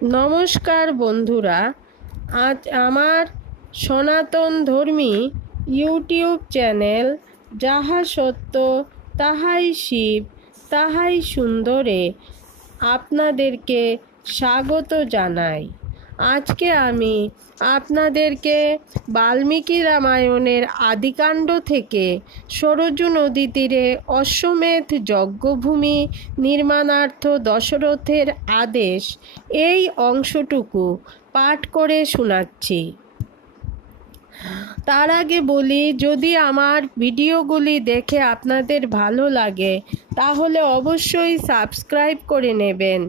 নমস্কার বন্ধুরা, আজ আমার সনাতন ধর্মী ইউটিউব চ্যানেল যাহা সত্য তাহাই শিব, তাহাই সুন্দরে আপনাদেরকে স্বাগত জানাই। আজকে আমি আপনাদেরকে বাল্মীকি রামায়ণের আদিকাণ্ড থেকে সরজু নদী তীরে অশ্বমেধ যজ্ঞভূমি নির্মাণার্থ দশরথের আদেশ এই অংশটুকু পাঠ করে শোনাচ্ছি। তার আগে বলি, যদি আমার ভিডিওগুলি দেখে আপনাদের ভালো লাগে, তাহলে অবশ্যই সাবস্ক্রাইব করে নেবেন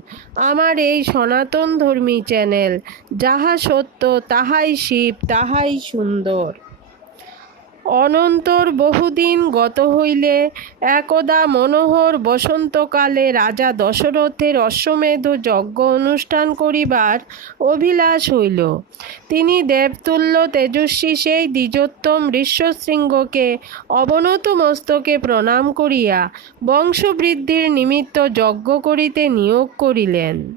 আমার এই সনাতন ধর্মী চ্যানেল। যাহা সত্য, তাহাই শিব, তাহাই সুন্দর। অনন্তর বহুদিন গত হইলে একদা মনোহর বসন্তকালে রাজা দশরথের অশ্বমেধ যজ্ঞ অনুষ্ঠান করিবার অভিলাষ হইল। তিনি দেবতুল্য তেজস্বী সেই দ্বিজোত্তম ঋষ্যশৃঙ্গকে অবনত মস্তকে প্রণাম করিয়া বংশবৃদ্ধির নিমিত্ত যজ্ঞ করিতে নিয়োগ করিলেন।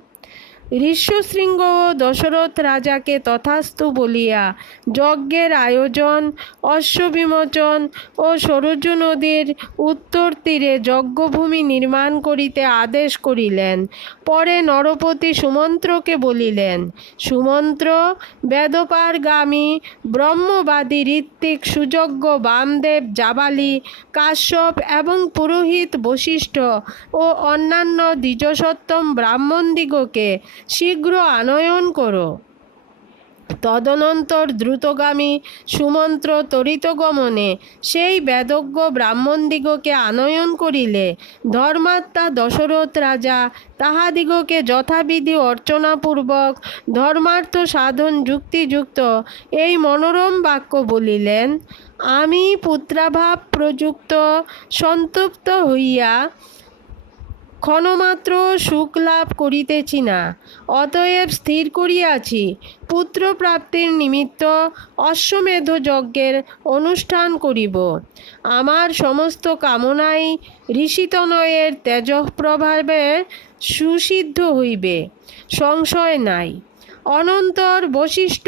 ঋষ্যশৃঙ্গ ও দশরথ রাজাকে তথাস্তু বলিয়া যজ্ঞের আয়োজন, অশ্ববিমোচন ও সরজু নদীর উত্তর তীরে যজ্ঞভূমি নির্মাণ করিতে আদেশ করিলেন। পরে নরপতি সুমন্ত্রকে বলিলেন, সুমন্ত্র, বেদপারগামী, ব্রহ্মবাদী ঋত্বিক সুযজ্ঞ বামদেব জাবালি, কাশ্যপ এবং পুরোহিত বশিষ্ঠ ও অন্যান্য দ্বিজসত্তম ব্রাহ্মণদিগকে শীঘ্র আনয়ন করো। তদনন্তর দ্রুতগামী সুমন্ত্র তরিতগমনে সেই বেদজ্ঞ ব্রাহ্মণদিগকে আনয়ন করিলে ধর্মাত্মা দশরথ রাজা তাহাদিগকে যথাবিধি অর্চনাপূর্বক ধর্মার্থ সাধন যুক্তিযুক্ত এই মনোরম বাক্য বলিলেন, আমি পুত্রাভাব প্রযুক্ত সন্তুপ্ত হইয়া ক্ষণমাত্র সুখ লাভ করিতেছি না। অতএব স্থির করিয়াছি। পুত্র প্রাপ্তির নিমিত্ত অশ্বমেধ যজ্ঞের অনুষ্ঠান করিব। আমার সমস্ত কামনাই ঋষিতনয়ের তেজঃপ্রভাবে সুসিদ্ধ হইবে। সংশয় নাই। অনন্তর বশিষ্ঠ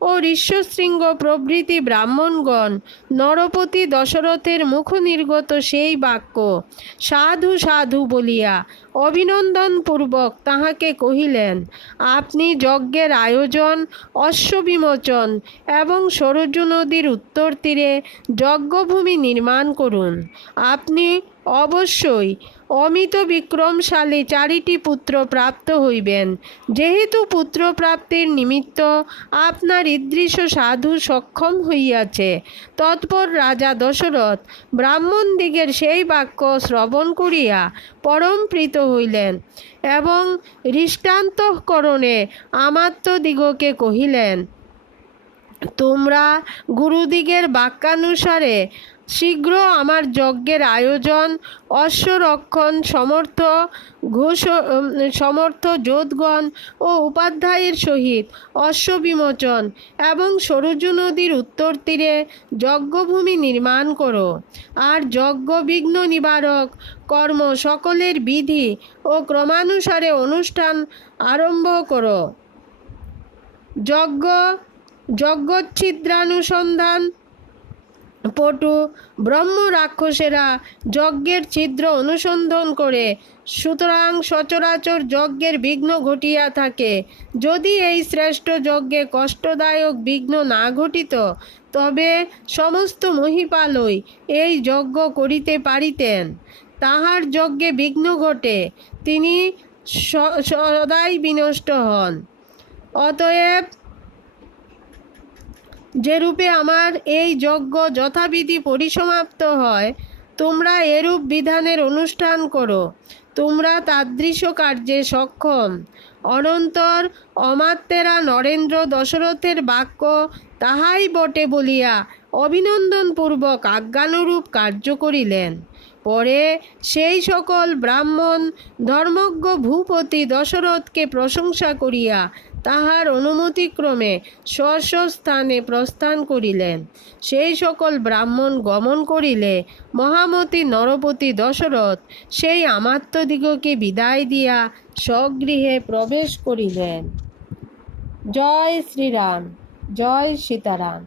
ও ঋষ্যশৃঙ্গ প্রভৃতি ব্রাহ্মণগণ নরপতি দশরথের মুখ নির্গত সেই বাক্য, সাধু সাধু বলিয়া অভিনন্দনপূর্বক তাহাকে কহিলেন, আপনি যজ্ঞের আয়োজন, অশ্ববিমোচন এবং সরজু নদীর উত্তর তীরে যজ্ঞভূমি নির্মাণ করুন। আপনি অবশ্যই অমিত বিক্রমশালী চারিটি পুত্র প্রাপ্ত হইবেন। যেহেতু পুত্র প্রাপ্তির নিমিত্ত আপনার ইদৃশ্য সাধু সক্ষম হইয়াছে, তৎপর রাজা দশরথ ব্রাহ্মণদিগের সেই বাক্য শ্রবণ করিয়া পরম প্রীত হইলেন এবং হৃষ্টান্তকরণে আমাত্যদিগকে কহিলেন, তোমরা গুরুদিগের বাক্যানুসারে শীঘ্র আমার যজ্ঞের আয়োজন, অশ্বরক্ষণ, সমর্থ ঘোষ সমর্থ যোধগণ ও উপাধ্যায়ের সহিত অশ্ববিমোচন এবং সরজু নদীর উত্তর তীরে যজ্ঞভূমি নির্মাণ করো। আর যজ্ঞ বিঘ্ন নিবারক কর্ম সকলের বিধি ও ক্রমানুসারে অনুষ্ঠান আরম্ভ করো। যজ্ঞ, যজ্ঞচ্ছিদ্রানুসন্ধান পটু ব্রহ্ম রাক্ষসেরা যজ্ঞের ছিদ্র অনুসন্ধান করে। সুতরাং সচরাচর যজ্ঞের বিঘ্ন ঘটিয়া থাকে। যদি এই শ্রেষ্ঠ যজ্ঞে কষ্টদায়ক বিঘ্ন না ঘটিত, তবে সমস্ত মহিপালই এই যজ্ঞ করিতে পারিতেন। তাহার যজ্ঞে বিঘ্ন ঘটে, তিনি সদাই বিনষ্ট হন। অতএব যেরূপে আমার এই যজ্ঞ যথাবিধি পরিসমাপ্ত হয়, তোমরা এরূপ বিধানের অনুষ্ঠান করো। তোমরা তাদৃশ কার্যে সক্ষম। অনন্তর অমাত্যেরা নরেন্দ্র দশরথের বাক্য তাহাই বটে বলিয়া অভিনন্দনপূর্বক আজ্ঞানুরূপ কার্য করিলেন। পরে সেই সকল ব্রাহ্মণ ধর্মজ্ঞ ভূপতি দশরথকে প্রশংসা করিয়া তাহার অনুমতিক্রমে স্ব স্থানে প্রস্থান করিলেন। সেই সকল ব্রাহ্মণ গমন করিলে মহামতি নরপতি দশরথ সেই আমাত্যদিগকে বিদায় দিয়া স্বগৃহে প্রবেশ করিলেন। জয় শ্রীরাম, জয় সীতারাম।